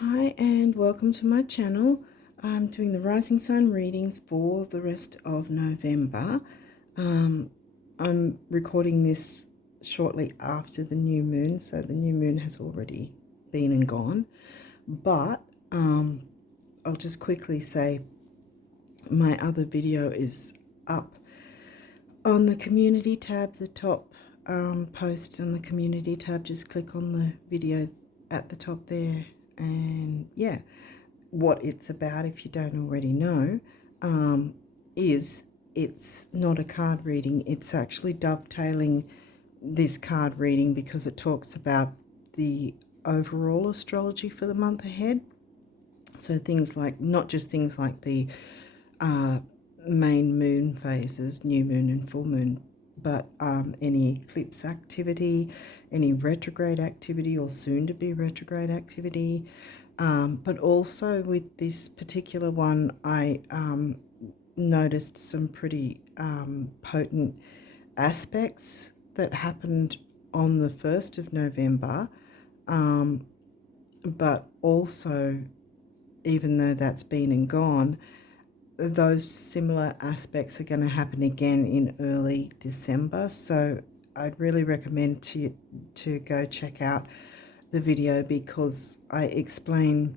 Hi and welcome to my channel. I'm doing the rising sign readings for the rest of November. I'm recording this shortly after the new moon, so the new moon has already been and gone. But I'll just quickly say my other video is up on the community tab, the top post on the community tab. Just click on the video at the top there, and yeah, what it's about, if you don't already know, is it's not a card reading. It's actually dovetailing this card reading because it talks about the overall astrology for the month ahead. So things like, not just things like the main moon phases, new moon and full moon, but any eclipse activity, any retrograde activity or soon to be retrograde activity. But also with this particular one, I noticed some pretty potent aspects that happened on the 1st of November, but also, even though that's been and gone, those similar aspects are going to happen again in early December. So I'd really recommend to go check out the video because I explain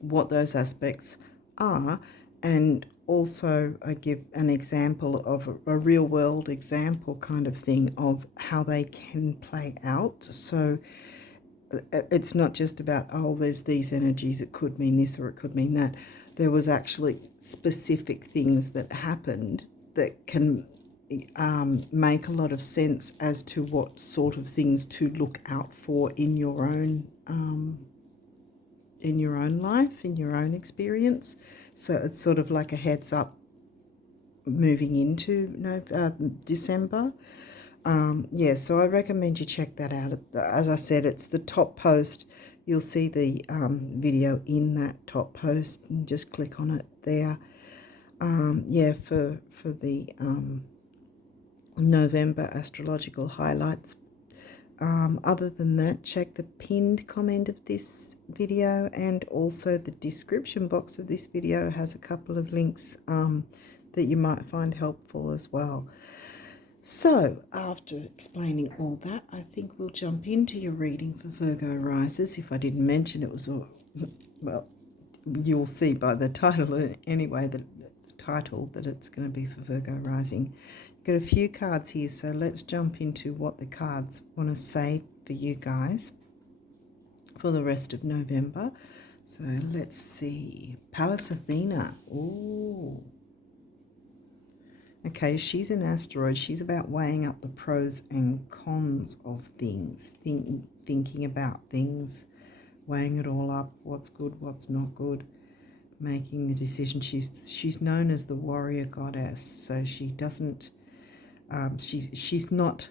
what those aspects are, and also I give an example of a real world example kind of thing of how they can play out. So it's not just about, oh, there's these energies, it could mean this or it could mean that. There was actually specific things that happened that can make a lot of sense as to what sort of things to look out for in your own life, in your own experience. So it's sort of like a heads up moving into December. Yeah, so I recommend you check that out. As I said, it's the top post. You'll see the video in that top post, and just click on it there. Yeah, for the November astrological highlights. Other than that, check the pinned comment of this video, and also the description box of this video has a couple of links that you might find helpful as well. So, after explaining all that, I think we'll jump into your reading for Virgo risers. If I didn't mention it was all, well, you'll see by the title anyway, the title, that it's going to be for Virgo rising. You've got a few cards here, so let's jump into what the cards want to say for you guys for the rest of November. So let's see. Pallas Athena. Ooh. Okay, she's an asteroid. She's about weighing up the pros and cons of things, thinking about things, weighing it all up, what's good, what's not good, making the decision. She's known as the warrior goddess, so she doesn't. She's not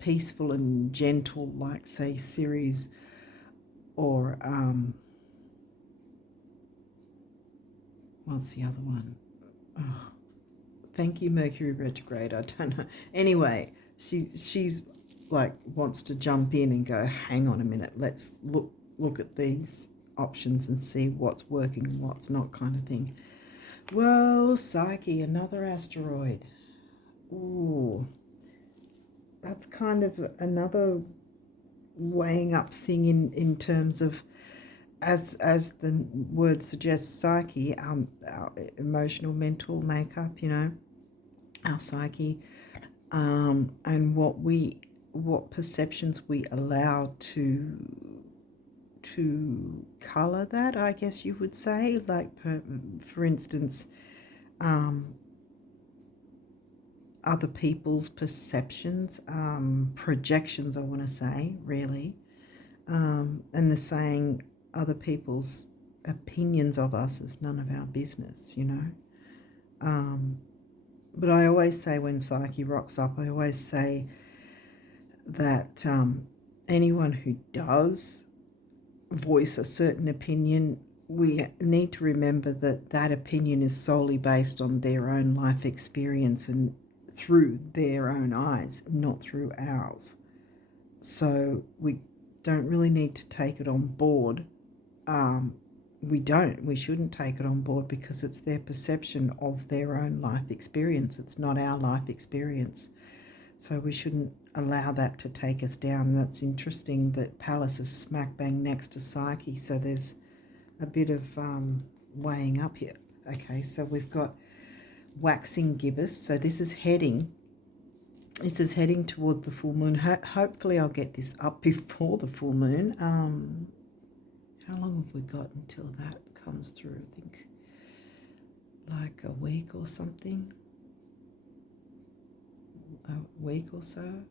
peaceful and gentle like, say, Ceres or what's the other one? Oh, thank you, Mercury retrograde. I don't know. Anyway, she's like wants to jump in and go, hang on a minute, let's look at these options and see what's working and what's not, kind of thing. Whoa, Psyche, another asteroid. Ooh, that's kind of another weighing up thing in terms of, as the word suggests, psyche, our emotional, mental makeup, you know, our psyche, and what perceptions we allow to colour that, I guess you would say. Like, for instance, other people's perceptions, projections, I want to say, really, and the saying, other people's opinions of us is none of our business, you know. But I always say, when Psyche rocks up, I always say that anyone who does voice a certain opinion, we need to remember that that opinion is solely based on their own life experience and through their own eyes, not through ours. So we don't really need to take it on board we shouldn't take it on board because it's their perception of their own life experience. It's not our life experience. So we shouldn't allow that to take us down. That's interesting that Palace is smack bang next to Psyche. So there's a bit of weighing up here. Okay, so we've got waxing gibbous. So this is heading towards the full moon. Hopefully I'll get this up before the full moon. How long have we got until that comes through? I think like a week or something. A week or so.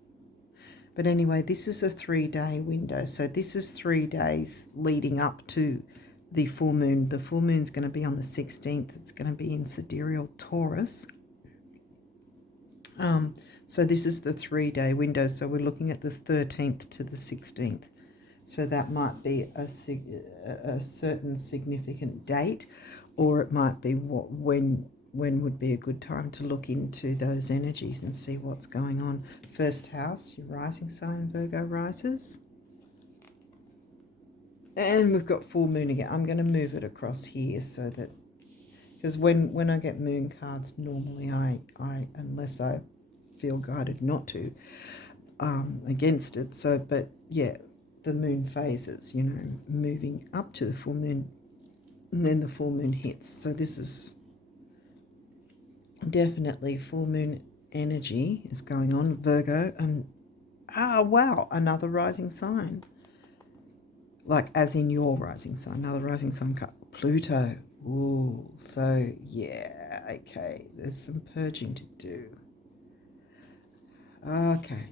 But anyway, this is a 3-day window. So this is 3 days leading up to the full moon. The full moon's going to be on the 16th. It's going to be in sidereal Taurus. So this is the 3-day window. So we're looking at the 13th to the 16th. So that might be a certain significant date, or it might be when would be a good time to look into those energies and see what's going on. First house, your rising sign, Virgo risers. And we've got full moon again. I'm going to move it across here so that, because when I get moon cards, normally I unless I feel guided not to, against it. So, but yeah, the moon phases, you know, moving up to the full moon, and then the full moon hits. So this is definitely full moon energy is going on, Virgo, and wow, another rising sign. Like as in your rising sign, another rising sign, Pluto. Ooh, so yeah, okay, there's some purging to do. Okay,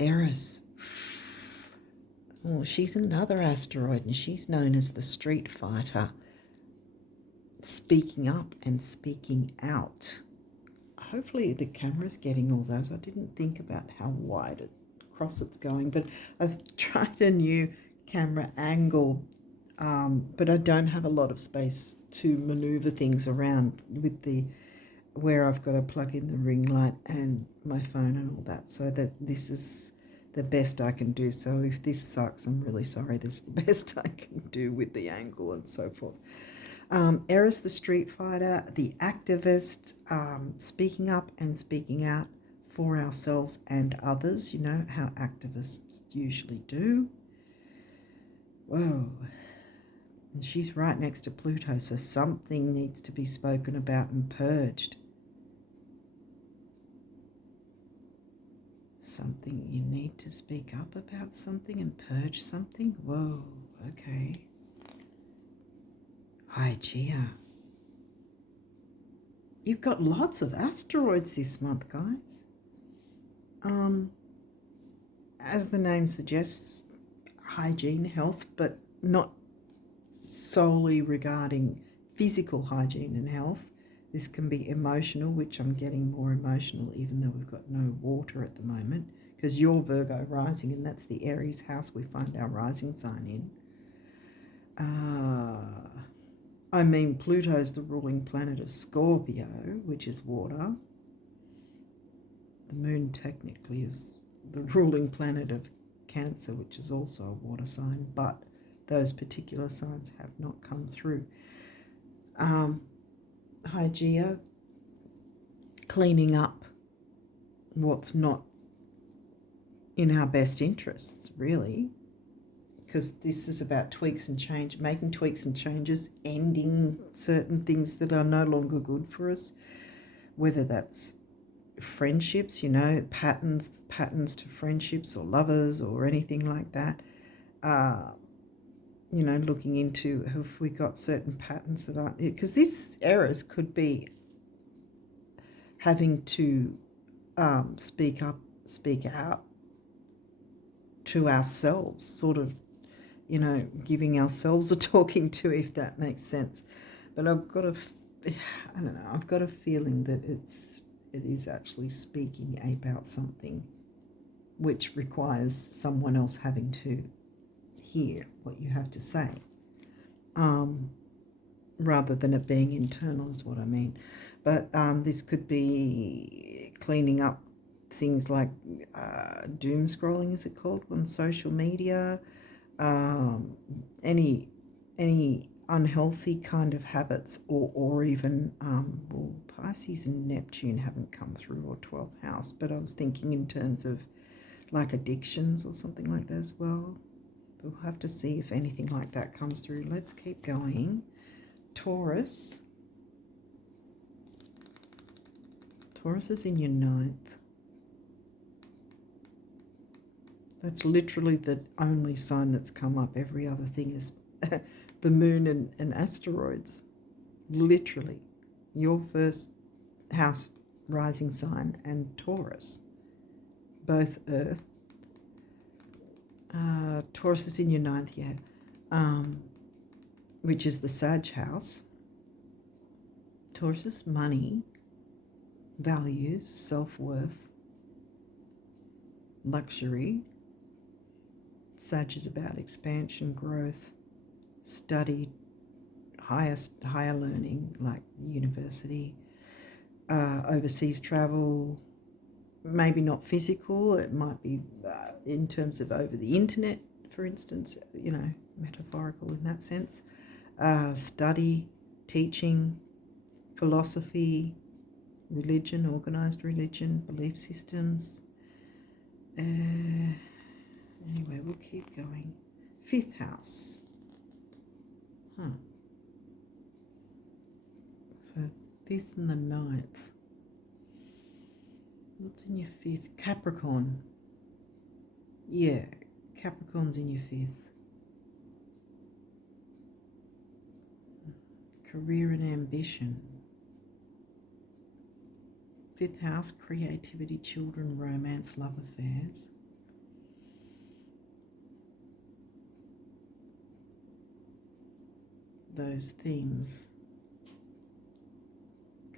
Eris. Oh, she's another asteroid, and she's known as the street fighter. Speaking up and speaking out. Hopefully the camera's getting all those. I didn't think about how wide across it's going, but I've tried a new camera angle, but I don't have a lot of space to maneuver things around with where I've got to plug in the ring light and my phone and all that. So that this is the best I can do. So if this sucks, I'm really sorry. This is the best I can do with the angle and so forth. Eris, the street fighter, the activist, speaking up and speaking out for ourselves and others. You know how activists usually do. Whoa. And she's right next to Pluto, so something needs to be spoken about and purged. Something, you need to speak up about something and purge something? Whoa, okay. Hygeia. You've got lots of asteroids this month, guys. As the name suggests, hygiene, health, but not solely regarding physical hygiene and health. This can be emotional, which I'm getting more emotional even though we've got no water at the moment, because you're Virgo rising, and that's the Aries house we find our rising sign in. I mean, Pluto's the ruling planet of Scorpio, which is water. The moon technically is the ruling planet of Cancer, which is also a water sign, but those particular signs have not come through. Hygeia, cleaning up what's not in our best interests, really, because this is about tweaks and change, making tweaks and changes, ending certain things that are no longer good for us, whether that's friendships, you know, patterns to friendships or lovers or anything like that. You know, looking into have we got certain patterns that aren't, because this Eris could be having to speak up, speak out to ourselves, sort of, you know, giving ourselves a talking to, if that makes sense. But I've got I've got a feeling that it is actually speaking about something which requires someone else having to hear what you have to say, rather than it being internal is what I mean. But this could be cleaning up things like doom scrolling, is it called, on social media, any any unhealthy kind of habits, or even, well, Pisces and Neptune haven't come through, or 12th house, but I was thinking in terms of like addictions or something like that as well. We'll have to see if anything like that comes through. Let's keep going. Taurus. Taurus is in your 9th. That's literally the only sign that's come up. Every other thing is the moon and asteroids. Literally. Your first house rising sign and Taurus. Both Earth. Taurus is in your 9th, yeah. Which is the Sag house. Taurus is money, values, self-worth, luxury. Sag is about expansion, growth, study, higher learning, like university, overseas travel, maybe not physical, it might be in terms of over the internet, for instance, you know, metaphorical in that sense. Study, teaching, philosophy, religion, organised religion, belief systems. Anyway, we'll keep going. 5th house. So 5th and the 9th. What's in your 5th? Capricorn. Yeah, Capricorn's in your 5th. Career and ambition. 5th house, creativity, children, romance, love affairs. Those themes.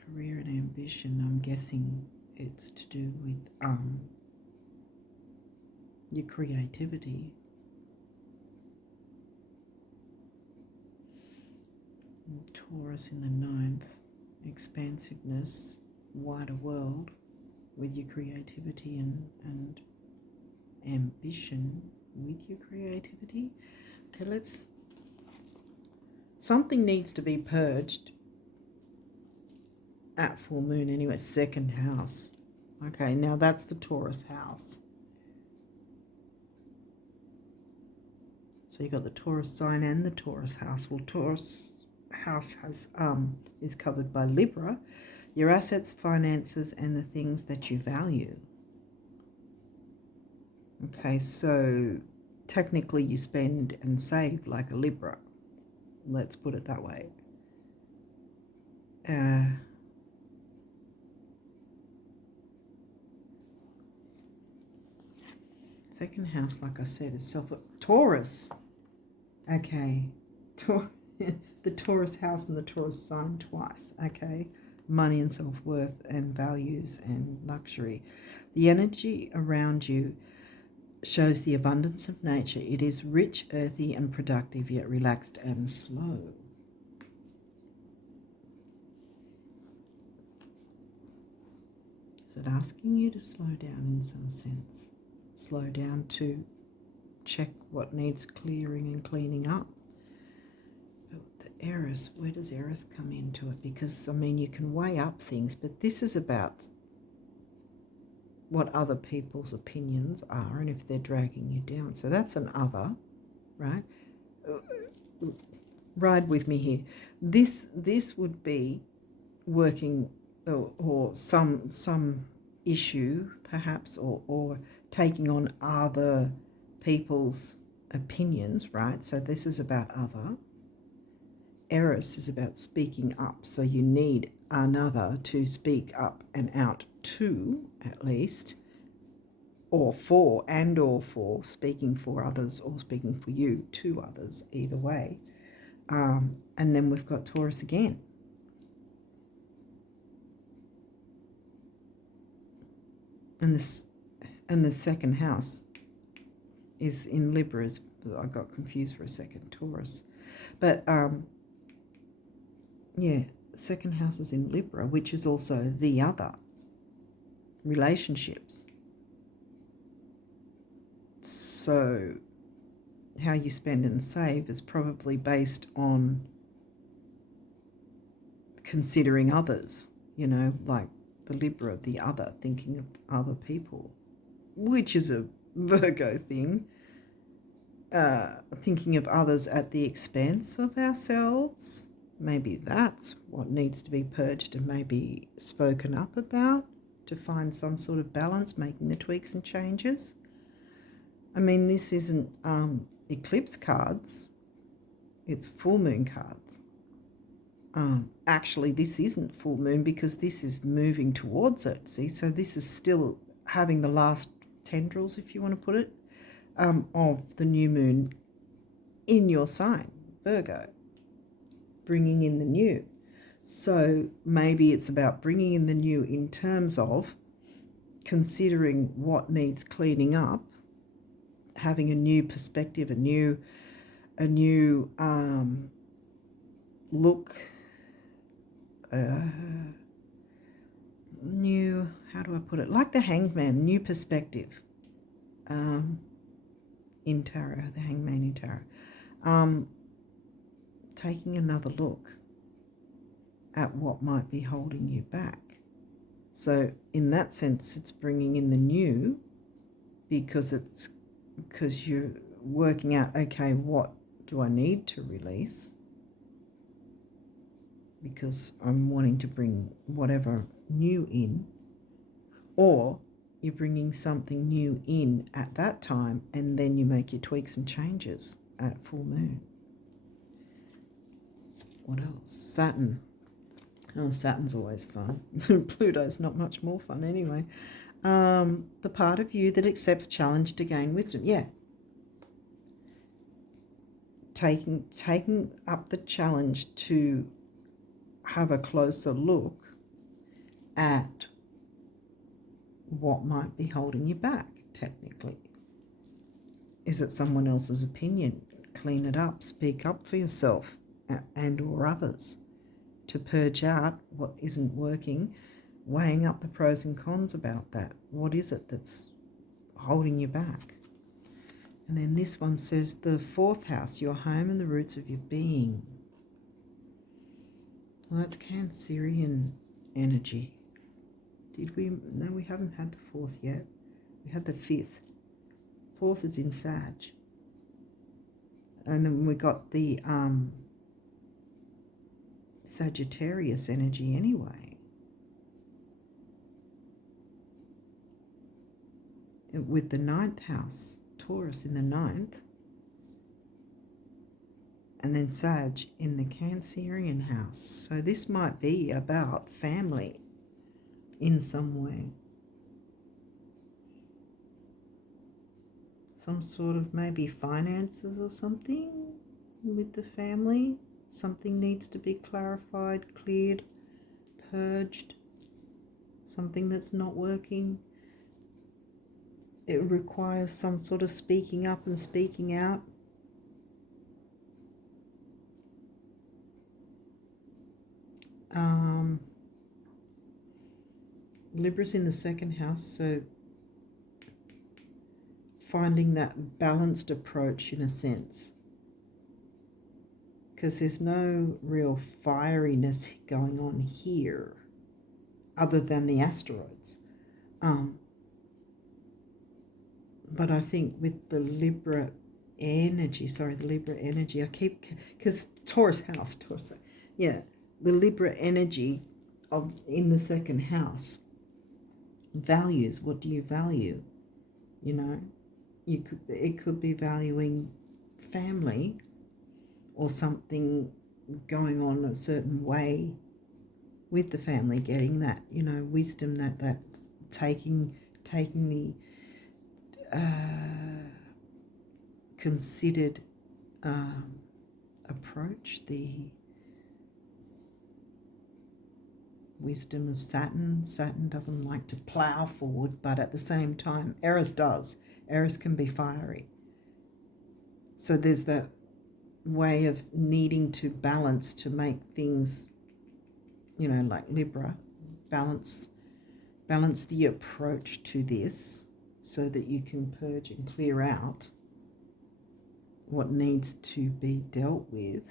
Career and ambition, I'm guessing it's to do with your creativity. And Taurus in the 9th, expansiveness, wider world with your creativity and ambition with your creativity. Okay, something needs to be purged at full moon anyway. 2nd house. Okay, now that's the Taurus house. So you got the Taurus sign and the Taurus house. Well, Taurus house is covered by Libra, your assets, finances, and the things that you value. Okay, so technically you spend and save like a Libra. Let's put it that way. 2nd house, like I said, is Taurus. Okay, the Taurus house and the Taurus sign twice. Okay, money and self-worth and values and luxury. The energy around you shows the abundance of nature. It is rich, earthy, and productive, yet relaxed and slow. Is it asking you to slow down in some sense? Slow down to check what needs clearing and cleaning up. But the Eris, where does Eris come into it? Because, I mean, you can weigh up things, but this is about what other people's opinions are and if they're dragging you down. So that's an other, right? Ride with me here. This would be working or some issue perhaps, or taking on other people's opinions, right? So this is about other. Eris is about speaking up. So you need another to speak up and out to, at least, or for, speaking for others or speaking for you to others, either way. And then we've got Taurus again. And the 2nd house is in Libra. I got confused for a second, Taurus. But, yeah, 2nd house is in Libra, which is also the other. Relationships. So how you spend and save is probably based on considering others, like the Libra, the other, thinking of other people, which is a Virgo thing, thinking of others at the expense of ourselves. Maybe that's what needs to be purged and maybe spoken up about to find some sort of balance, making the tweaks and changes. I mean, this isn't eclipse cards, it's full moon cards. Actually, this isn't full moon because this is moving towards it, see? So this is still having the last tendrils, if you want to put it, of the new moon in your sign, Virgo, bringing in the new. So maybe it's about bringing in the new in terms of considering what needs cleaning up, having a new perspective, a new look, new, how do I put it? Like the Hanged Man, new perspective. In tarot, the Hanged Man in tarot. Taking another look at what might be holding you back. So in that sense, it's bringing in the new because you're working out, okay, what do I need to release? Because I'm wanting to bring whatever new in, or you're bringing something new in at that time and then you make your tweaks and changes at full moon. What else? Saturn. Oh, Saturn's always fun. Pluto's not much more fun anyway. The part of you that accepts challenge to gain wisdom. Yeah. Taking up the challenge to have a closer look at what might be holding you back, technically. Is it someone else's opinion? Clean it up, speak up for yourself and or others to purge out what isn't working, weighing up the pros and cons about that. What is it that's holding you back? And then this one says the fourth house, your home and the roots of your being. Well, that's Cancerian energy. Did we? No, we haven't had the fourth yet. We had the fifth. Fourth is in Sag. And then we got the Sagittarius energy anyway. With the ninth house, Taurus in the ninth. And then Sag in the Cancerian house. So this might be about family in some way. Some sort of maybe finances or something with the family. Something needs to be clarified, cleared, purged. Something that's not working. It requires some sort of speaking up and speaking out. Libra's in the second house, so finding that balanced approach in a sense. Because there's no real fieriness going on here other than the asteroids. But I think with the Libra energy, I keep, because Taurus, yeah, the Libra energy in the second house, values, what do you value? It could be valuing family or something going on a certain way with the family, getting that, wisdom, that taking the considered approach, the wisdom of Saturn. Saturn doesn't like to plow forward, but at the same time, Eris does. Eris can be fiery. So there's that way of needing to balance to make things, like Libra, balance the approach to this so that you can purge and clear out what needs to be dealt with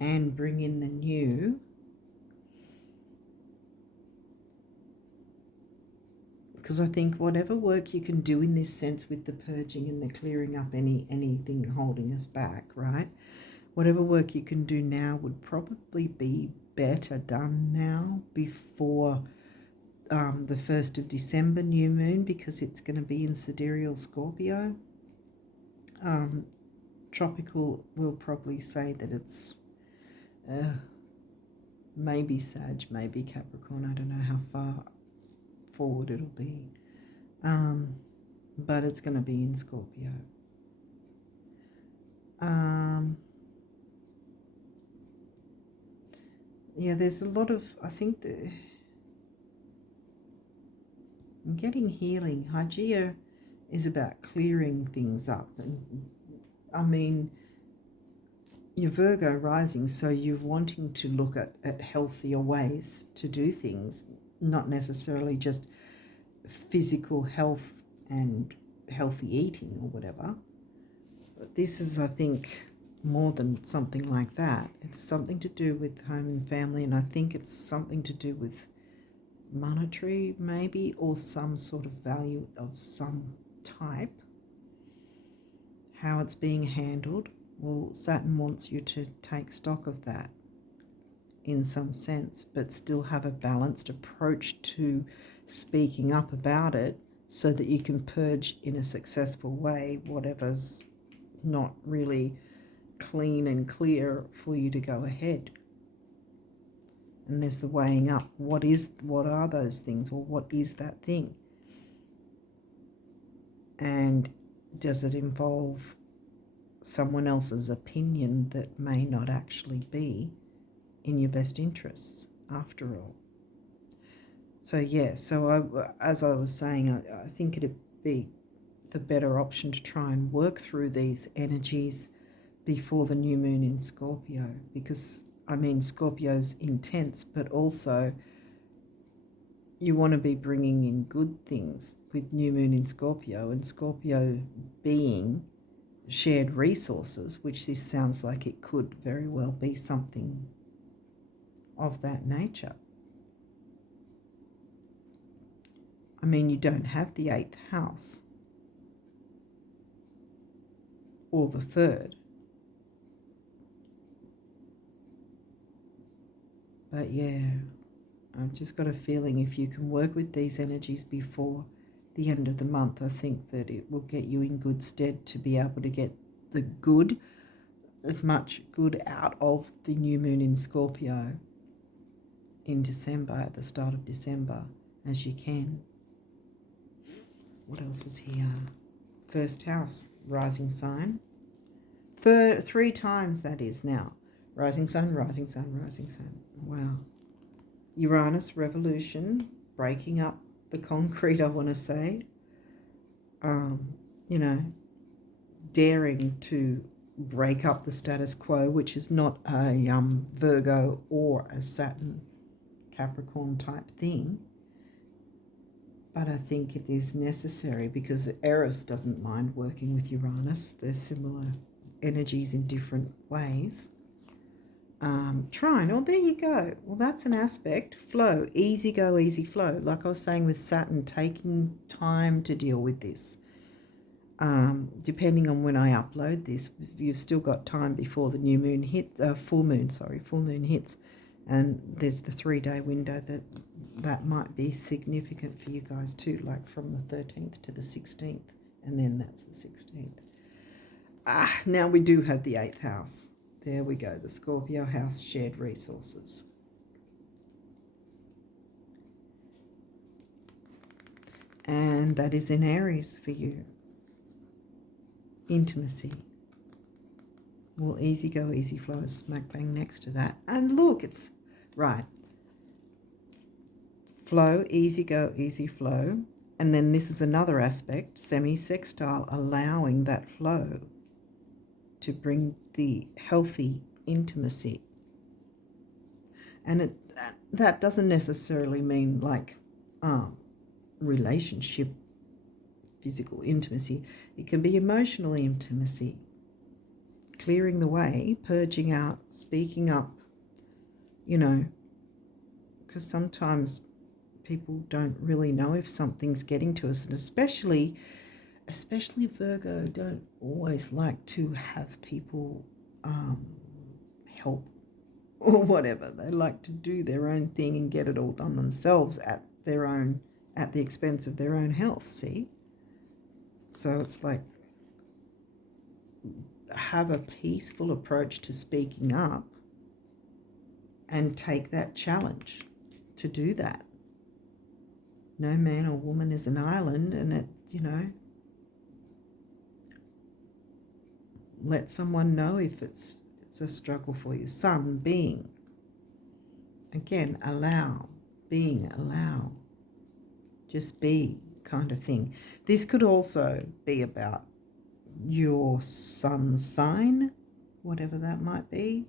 and bring in the new. Because I think whatever work you can do in this sense with the purging and the clearing up anything holding us back, right? Whatever work you can do now would probably be better done now before the 1st of December new moon, because it's going to be in sidereal Scorpio. Tropical will probably say that it's maybe Sag, maybe Capricorn. I don't know how far forward it'll be, but it's going to be in Scorpio. Yeah, there's a lot of, I think I'm getting healing. Hygeia is about clearing things up. And I mean, you're Virgo rising, so you're wanting to look at healthier ways to do things, not necessarily just physical health and healthy eating or whatever. But this is, I think, more than something like that. It's something to do with home and family, and I think it's something to do with monetary maybe, or some sort of value of some type. How it's being handled. Well, Saturn wants you to take stock of that in some sense, but still have a balanced approach to speaking up about it so that you can purge in a successful way whatever's not really clean and clear for you to go ahead. And there's the weighing up. What are those things, or what is that thing? And does it involve someone else's opinion that may not actually be in your best interests after all? So yeah, as I was saying, I think it'd be the better option to try and work through these energies before the new moon in Scorpio, because I mean, Scorpio's intense, but also you want to be bringing in good things with new moon in Scorpio, and Scorpio being shared resources, which this sounds like it could very well be something of that nature. I mean, you don't have the 8th house or the 3rd. But yeah, I've just got a feeling if you can work with these energies before the end of the month, I think that it will get you in good stead to be able to get the good, as much good out of the new moon in Scorpio in December, at the start of December, as you can. What else is here? 1st house, rising sign. 3 times that is now. Rising sun, rising sun, rising sun. Wow. Uranus, revolution, breaking up the concrete, I want to say. You know, daring to break up the status quo, which is not a Virgo or a Saturn Capricorn type thing. But I think it is necessary because Eris doesn't mind working with Uranus. They're similar energies in different ways. Trine, oh, there you go. Well, that's an aspect. Flow, easy go, easy flow. Like I was saying with Saturn, taking time to deal with this. Depending on when I upload this, you've still got time before the new moon hits, full moon hits. And there's the 3-day window that might be significant for you guys too, like from the 13th to the 16th, and then that's the 16th. Now we do have the 8th house. There we go, the Scorpio house, shared resources. And that is in Aries for you. Intimacy. Well, easy go, easy flow is smack bang next to that. And look, it's right. Flow, easy go, easy flow. And then this is another aspect, semi-sextile, allowing that flow to bring the healthy intimacy. And that doesn't necessarily mean like relationship physical intimacy. It can be emotional intimacy, clearing the way, purging out, speaking up, you know, because sometimes people don't really know if something's getting to us, and especially Virgo don't always like to have people help or whatever. They like to do their own thing and get it all done themselves at the expense of their own health, see? So it's like, have a peaceful approach to speaking up and take that challenge to do that. No man or woman is an island, and it, you know, let someone know if it's a struggle for you. Sun, being. Again, allow. Being, allow. Just be kind of thing. This could also be about your sun sign, whatever that might be.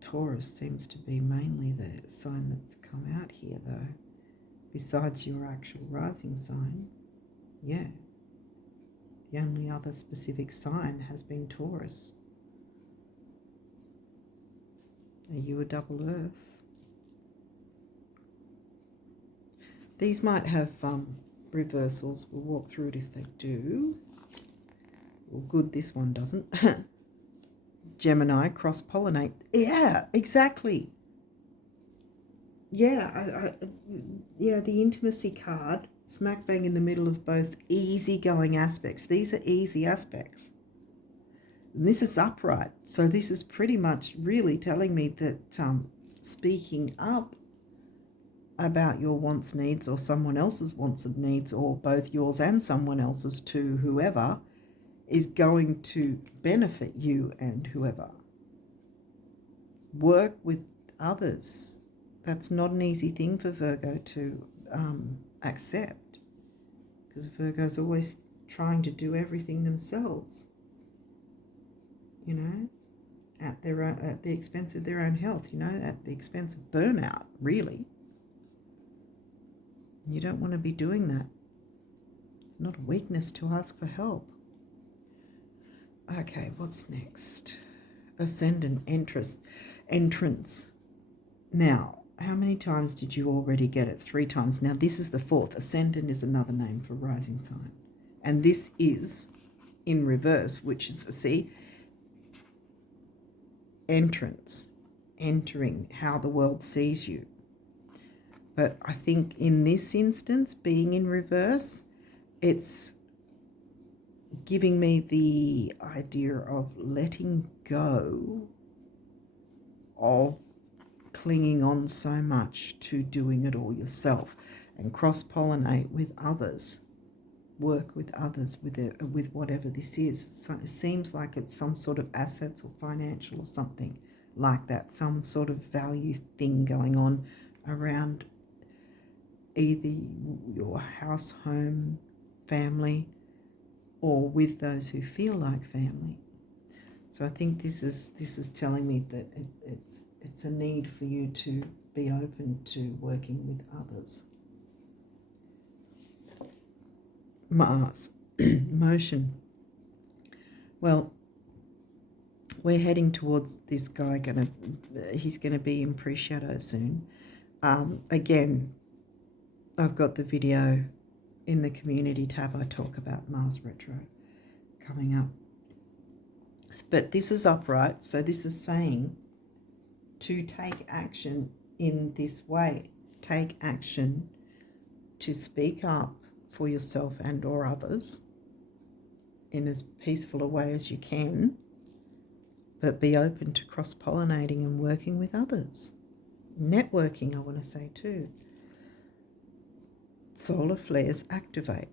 Taurus seems to be mainly the sign that's come out here, though, besides your actual rising sign. Yeah. The only other specific sign has been Taurus. Are you a double earth? These might have reversals. We'll walk through it if they do. Well, good, this one doesn't. Gemini, cross-pollinate. Yeah, exactly. Yeah, yeah, the intimacy card, smack bang in the middle of both easygoing aspects. These are easy aspects. And this is upright. So this is pretty much really telling me that speaking up about your wants, needs, or someone else's wants and needs, or both yours and someone else's to whoever, is going to benefit you and whoever. Work with others. That's not an easy thing for Virgo to accept, because Virgo's always trying to do everything themselves, you know, at the expense of their own health, you know, at the expense of burnout, really. You don't want to be doing that. It's not a weakness to ask for help. Okay, what's next? Ascendant, entrance. Now, how many times did you already get it? 3 times. Now, this is the 4th. Ascendant is another name for rising sign. And this is in reverse, which is, see, entrance, entering, how the world sees you. But I think in this instance, being in reverse, it's giving me the idea of letting go of clinging on so much to doing it all yourself, and cross-pollinate with others, work with others with whatever this is. So it seems like it's some sort of assets or financial or something like that, some sort of value thing going on around either your house, home, family, or with those who feel like family. So I think this is telling me that it's a need for you to be open to working with others. Mars, motion. Well, we're heading towards this guy. He's gonna be in pre-shadow soon. Again, I've got the video in the community tab. I talk about Mars retro coming up. But this is upright, so this is saying to take action in this way. Take action to speak up for yourself and or others in as peaceful a way as you can, but be open to cross-pollinating and working with others. Networking, I want to say too. Solar flares activate.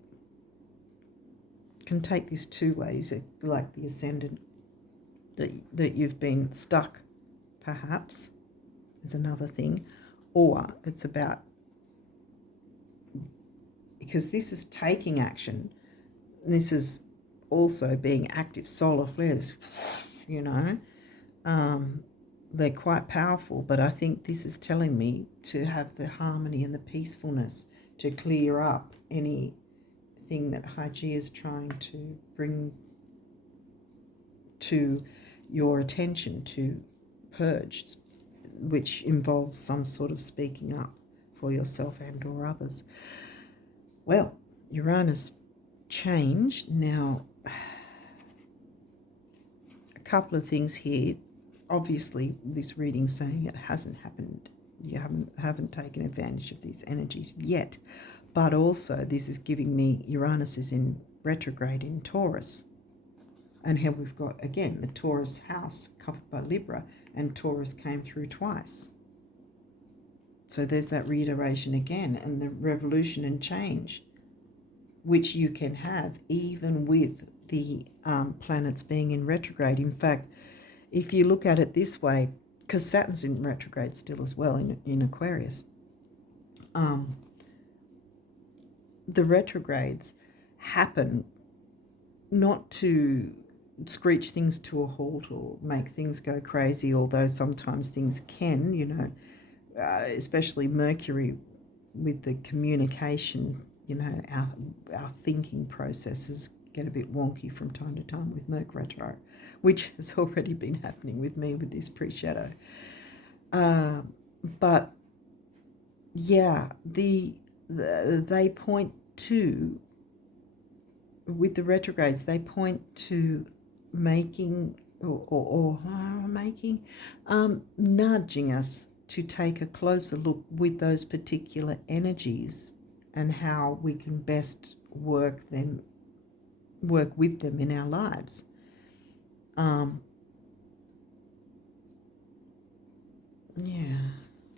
Can take this 2 ways, like the Ascendant, that you've been stuck, perhaps, is another thing. Or it's about, because this is taking action, this is also being active. Solar flares, you know, they're quite powerful, but I think this is telling me to have the harmony and the peacefulness to clear up anything that Haji is trying to bring to your attention, to purge, which involves some sort of speaking up for yourself and or others. Well, Uranus changed. Now, a couple of things here. Obviously, this reading saying it hasn't happened. You haven't taken advantage of these energies yet. But also, this is giving me Uranus is in retrograde in Taurus. And here we've got, again, the Taurus house covered by Libra, and Taurus came through twice. So there's that reiteration again, and the revolution and change, which you can have even with the planets being in retrograde. In fact, if you look at it this way, because Saturn's in retrograde still as well in Aquarius, the retrogrades happen not to screech things to a halt or make things go crazy, although sometimes things can, you know, especially Mercury with the communication, you know, our thinking processes get a bit wonky from time to time with Mercury retro, which has already been happening with me with this pre-shadow. But yeah, they point to, with the retrogrades, they point to making nudging us to take a closer look with those particular energies and how we can best work with them in our lives. Yeah,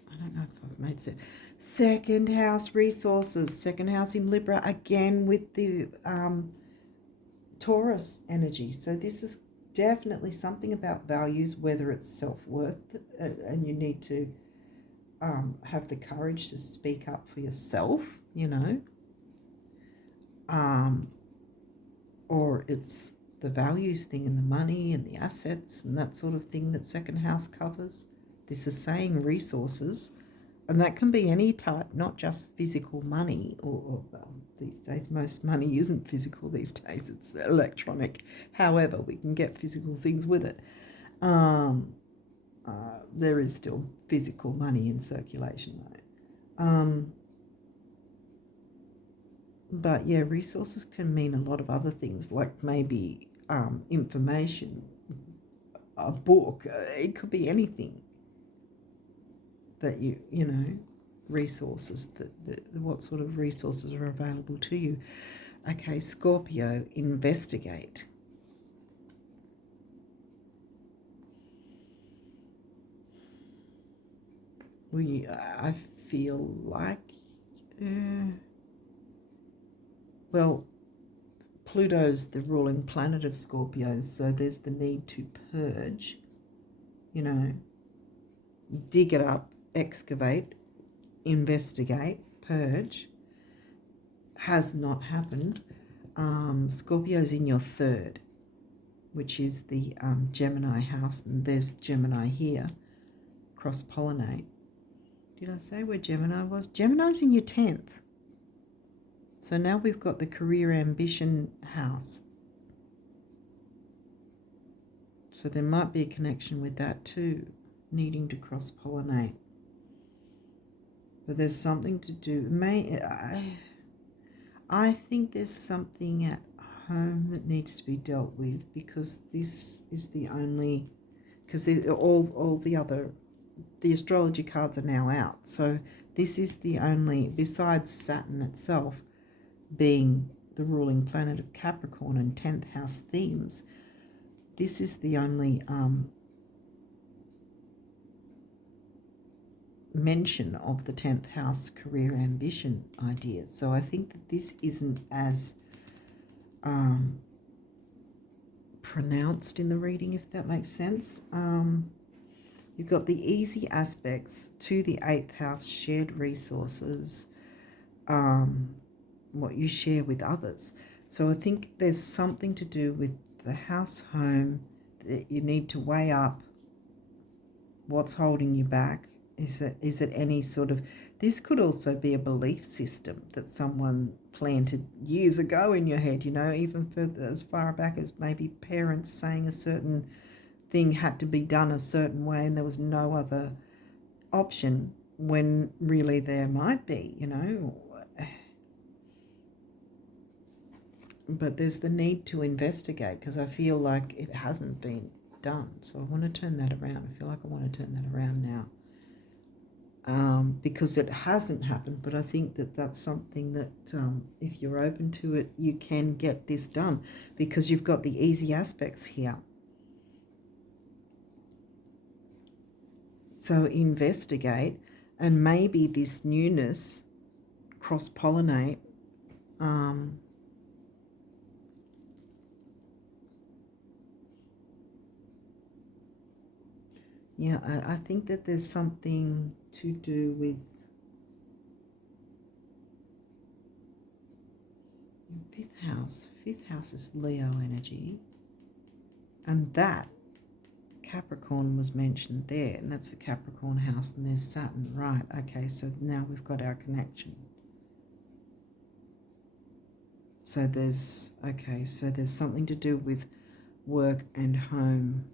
I don't know if I've made sense. Second house resources, second house in Libra, again with the Taurus energy. So this is definitely something about values, whether it's self-worth, and you need to have the courage to speak up for yourself, you know, or it's the values thing and the money and the assets and that sort of thing that second house covers. This is saying resources, and that can be any type, not just physical money, or these days most money isn't physical these days, it's electronic. However, we can get physical things with it. There is still physical money in circulation though. But yeah, resources can mean a lot of other things, like maybe information, a book, it could be anything that you know, resources, that what sort of resources are available to you. Okay, Scorpio, investigate. I feel like, well, Pluto's the ruling planet of Scorpios, so there's the need to purge, you know, dig it up, excavate, investigate, purge. Has not happened. Scorpio's in your third, which is the Gemini house, and there's Gemini here. Cross-pollinate. Did I say where Gemini was? Gemini's in your 10th. So now we've got the career ambition house. So there might be a connection with that too, needing to cross-pollinate. But there's something to do. I think there's something at home that needs to be dealt with, because this is the only, because all the astrology cards are now out. So this is the only, besides Saturn itself being the ruling planet of Capricorn and 10th house themes, this is the only mention of the 10th house career ambition ideas. So I think that this isn't as pronounced in the reading, if that makes sense. You've got the easy aspects to the 8th house, shared resources, what you share with others. So I think there's something to do with the house home that you need to weigh up What's holding you back? Is it any sort of, this could also be a belief system that someone planted years ago in your head, even for as far back as maybe parents saying a certain thing had to be done a certain way and there was no other option, when really there might be, But there's the need to investigate, because I feel like it hasn't been done. So I want to turn that around. I feel like I want to turn that around now. Because it hasn't happened, but I think that that's something that if you're open to it, you can get this done, because you've got the easy aspects here. So investigate, and maybe this newness cross-pollinate. Yeah, I think that there's something to do with fifth house. Fifth house is Leo energy, and that Capricorn was mentioned there, and that's the Capricorn house, and there's Saturn. Right, okay, so now we've got our connection. So there's something to do with work and home.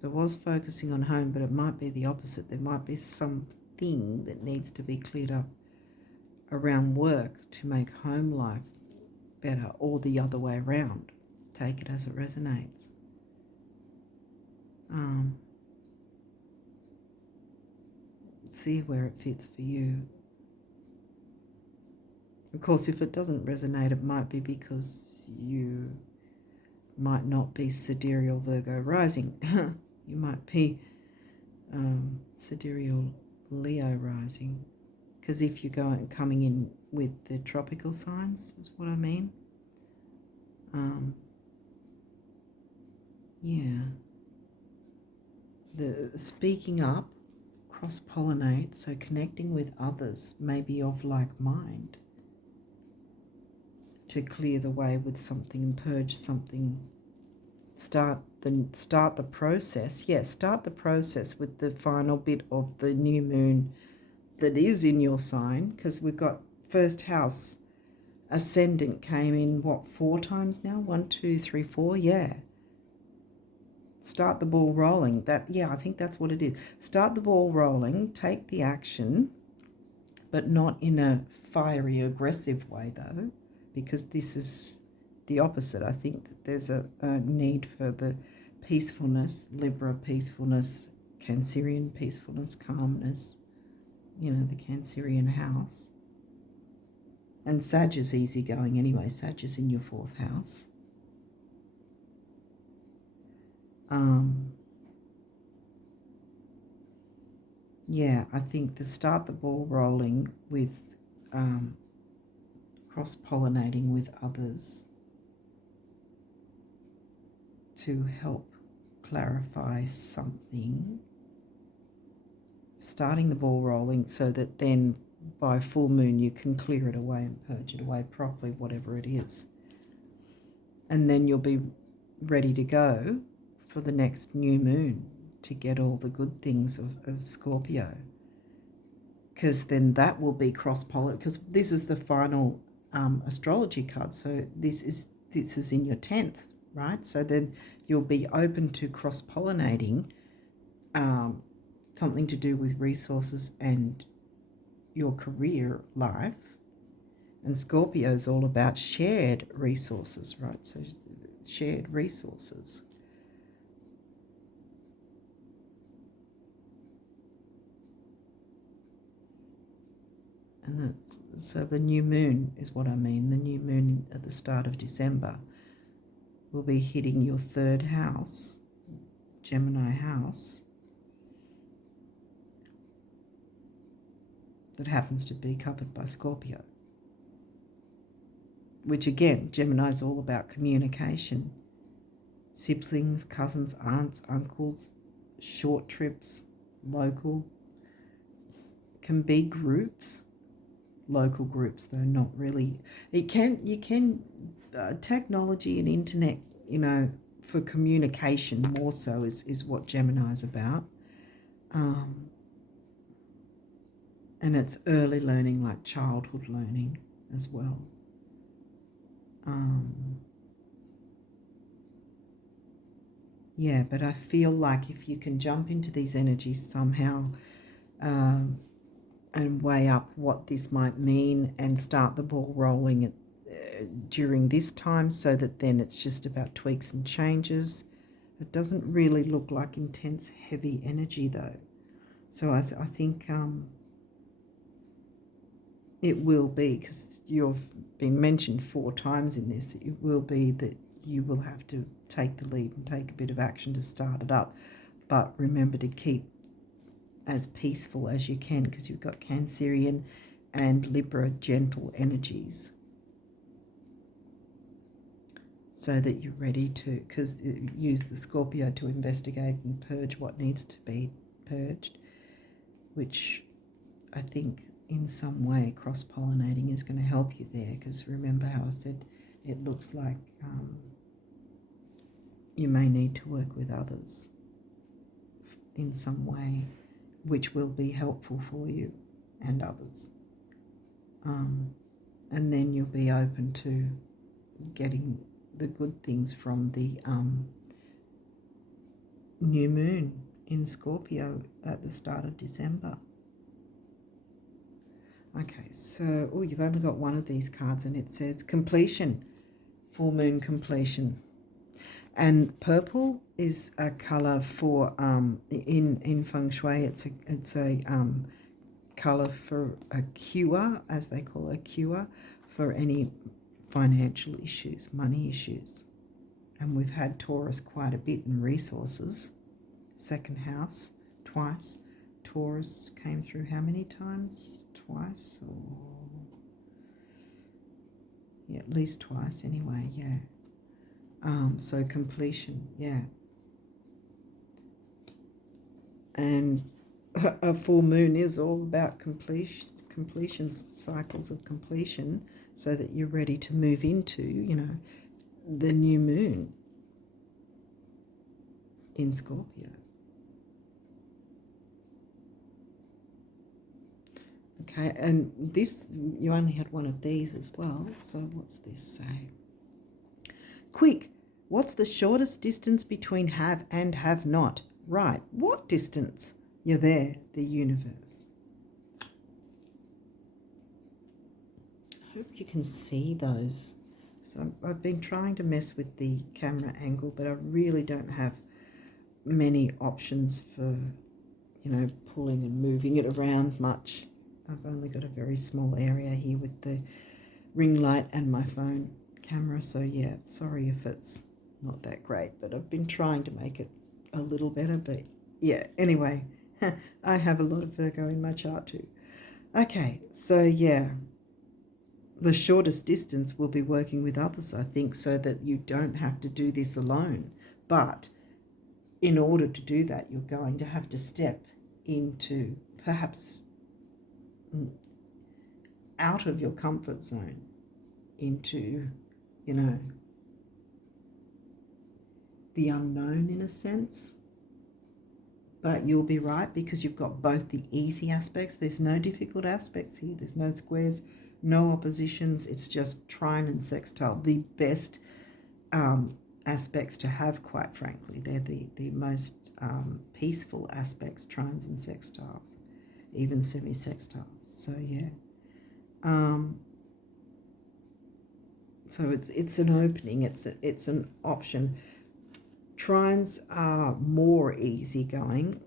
So I was focusing on home, but it might be the opposite. There might be something that needs to be cleared up around work to make home life better, or the other way around. Take it as it resonates. See where it fits for you. Of course, if it doesn't resonate, it might be because you might not be sidereal Virgo rising. You might be sidereal Leo rising. Because if you're coming in with the tropical signs, is what I mean. Yeah. The speaking up, cross-pollinate, so connecting with others, maybe of like mind, to clear the way with something and purge something. Start the process. Yeah, start the process with the final bit of the new moon that is in your sign, because we've got first house ascendant came in, what, 4 times now? 1, 2, 3, 4. Yeah. Start the ball rolling. I think that's what it is. Start the ball rolling, take the action, but not in a fiery, aggressive way, though, because this is the opposite. I think that there's a need for the peacefulness, Libra peacefulness, Cancerian peacefulness, calmness, the Cancerian house. And Sag is easygoing anyway. Sag is in your 4th house. Yeah, I think to start the ball rolling with cross-pollinating with others to help clarify something, starting the ball rolling so that then by full moon you can clear it away and purge it away properly, whatever it is. And then you'll be ready to go for the next new moon to get all the good things of Scorpio. Because then that will be cross-pollinated, because this is the final astrology card. So this is in your 10th, right? So then you'll be open to cross-pollinating something to do with resources and your career life. And Scorpio is all about shared resources, right? So shared resources. And so the new moon is what I mean. The new moon at the start of December will be hitting your 3rd house, Gemini house, that happens to be covered by Scorpio. Which again, Gemini is all about communication. Siblings, cousins, aunts, uncles, short trips, local. Can be groups. Local groups, though, not really. You can technology and internet, for communication more so is what Gemini is about. And it's early learning, like childhood learning as well. Yeah, but I feel like if you can jump into these energies somehow and weigh up what this might mean and start the ball rolling during this time, so that then it's just about tweaks and changes. It doesn't really look like intense, heavy energy though. So I think it will be, because you've been mentioned 4 times in this, it will be that you will have to take the lead and take a bit of action to start it up. But remember to keep as peaceful as you can, because you've got Cancerian and Libra gentle energies. So that you're ready to, because use the Scorpio to investigate and purge what needs to be purged, which I think in some way cross-pollinating is going to help you there, because remember how I said it looks like you may need to work with others in some way, which will be helpful for you and others. And then you'll be open to getting the good things from the new moon in Scorpio at the start of December. Okay, so, oh, you've only got one of these cards and it says completion, full moon completion. And purple is a colour for, in Feng Shui, it's a colour for a cure, as they call a cure, for any financial issues, money issues. And we've had Taurus quite a bit in resources. Second house, twice. Taurus came through how many times? Twice? Or yeah, at least twice anyway, yeah. So completion, yeah. And a full moon is all about completion, cycles of completion, so that you're ready to move into, you know, the new moon in Scorpio. Okay, and this, you only had one of these as well, so what's this say? Quick, what's the shortest distance between have and have not? Right, what distance? You're there, the universe. I hope you can see those. So I've been trying to mess with the camera angle, but I really don't have many options for, you know, pulling and moving it around much. I've only got a very small area here with the ring light and my phone camera, so yeah, sorry if it's not that great, but I've been trying to make it a little better. But yeah, anyway, I have a lot of Virgo in my chart too. Okay, so yeah, the shortest distance will be working with others, I think, so that you don't have to do this alone. But in order to do that, you're going to have to step into perhaps out of your comfort zone into, you know, the unknown in a sense. But you'll be right, because you've got both the easy aspects. There's no difficult aspects here. There's no squares, no oppositions. It's just trine and sextile. The best aspects to have, quite frankly. They're the most peaceful aspects, trines and sextiles, even semi-sextiles. So yeah. So it's an opening. It's an option. Trines are more easygoing.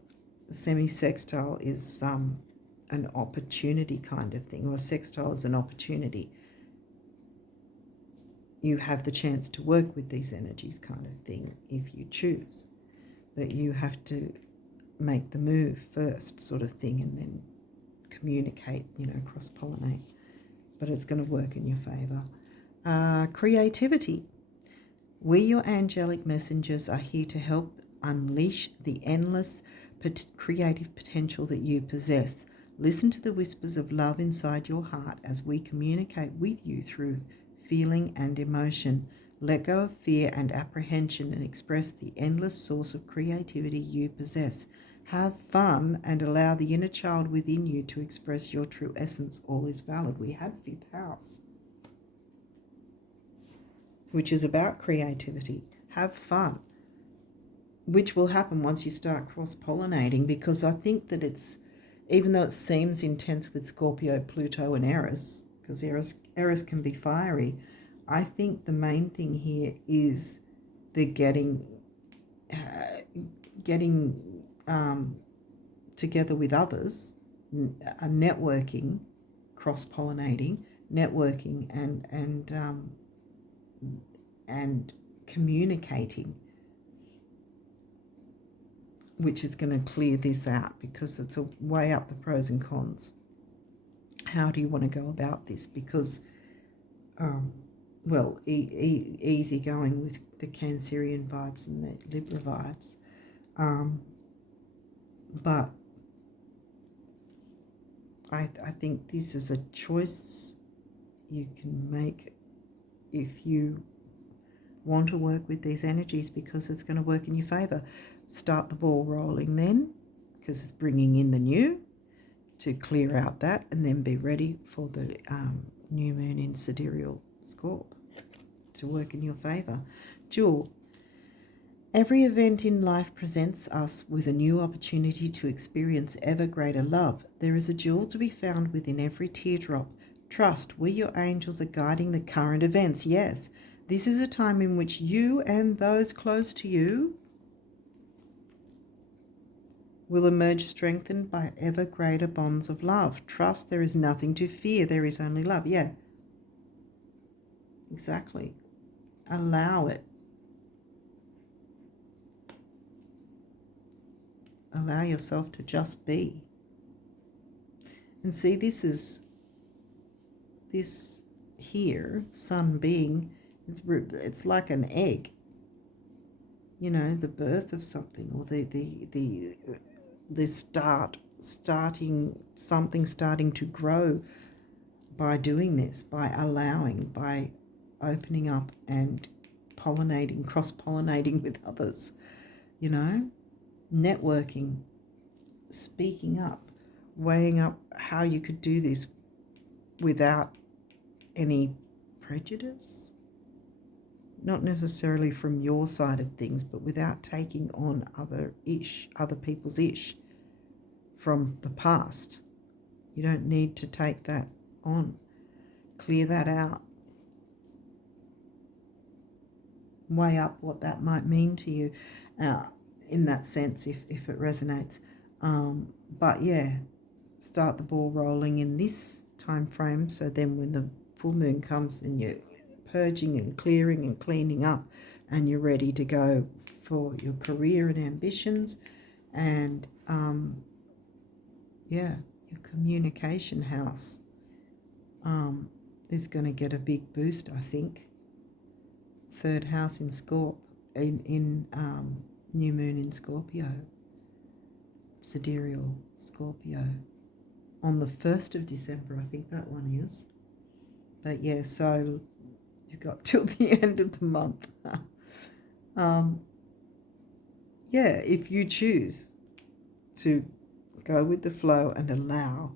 Semi-sextile is an opportunity kind of thing, or sextile is an opportunity. You have the chance to work with these energies kind of thing if you choose. But you have to make the move first, sort of thing, and then communicate, you know, cross-pollinate. But it's going to work in your favour. Creativity. We, your angelic messengers, are here to help unleash the endless creative potential that you possess. Listen to the whispers of love inside your heart as we communicate with you through feeling and emotion. Let go of fear and apprehension and express the endless source of creativity you possess. Have fun and allow the inner child within you to express your true essence. All is valid. We had 5th house, which is about creativity. Have fun, which will happen once you start cross-pollinating, because I think that it's, even though it seems intense with Scorpio, Pluto and Eris, because Eris can be fiery, I think the main thing here is the getting together with others, networking, cross-pollinating, networking, and communicating, which is going to clear this out, because it's a way up the pros and cons. How do you want to go about this? Because, well, easy going with the Cancerian vibes and the Libra vibes. But I think this is a choice you can make if you want to work with these energies, because it's going to work in your favour. Start the ball rolling then, because it's bringing in the new to clear out that, and then be ready for the new moon in sidereal Scorp to work in your favour. Jewel. Every event in life presents us with a new opportunity to experience ever greater love. There is a jewel to be found within every teardrop. Trust where your angels are guiding the current events. Yes, this is a time in which you and those close to you will emerge strengthened by ever greater bonds of love. Trust there is nothing to fear. There is only love. Yeah, exactly. Allow it. Allow yourself to just be. And see, this here, sun being, it's like an egg. You know, the birth of something, or the starting something starting to grow by doing this, by allowing, by opening up and pollinating, cross-pollinating with others, you know, networking, speaking up, weighing up how you could do this without any prejudice, not necessarily from your side of things, but without taking on other people's ish from the past. You don't need to take that on. Clear that out. Weigh up what that might mean to you in that sense, if it resonates. But yeah, start the ball rolling in this time frame, so then when the full moon comes, then you're purging and clearing and cleaning up, and you're ready to go for your career and ambitions. And yeah, your communication house is going to get a big boost, I think. 3rd house in Scorp, in new moon in Scorpio, sidereal Scorpio, on the 1st of December, I think that one is. But yeah, so you've got till the end of the month. Yeah, if you choose to go with the flow and allow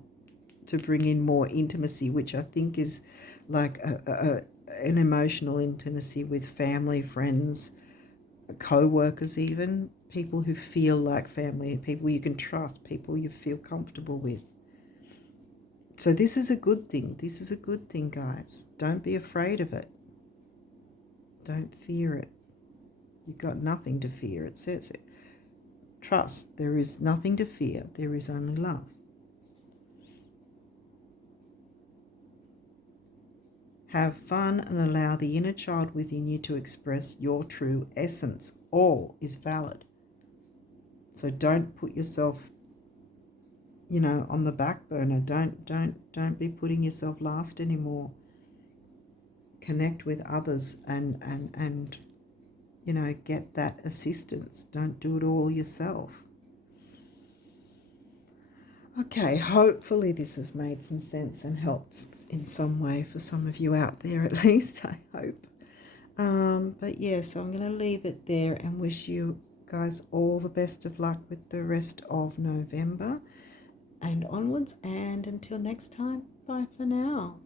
to bring in more intimacy, which I think is like an emotional intimacy with family, friends, co-workers, even people who feel like family, people you can trust, people you feel comfortable with. So this is a good thing. This is a good thing, guys. Don't be afraid of it. Don't fear it. You've got nothing to fear. It says it. Trust. There is nothing to fear. There is only love. Have fun and allow the inner child within you to express your true essence. All is valid. So don't put yourself, you know, on the back burner. Don't be putting yourself last anymore. Connect with others and you know, get that assistance. Don't do it all yourself. Okay, hopefully this has made some sense and helped in some way for some of you out there, at least, I hope. But yeah, so I'm going to leave it there and wish you guys all the best of luck with the rest of November and onwards. And until next time, bye for now.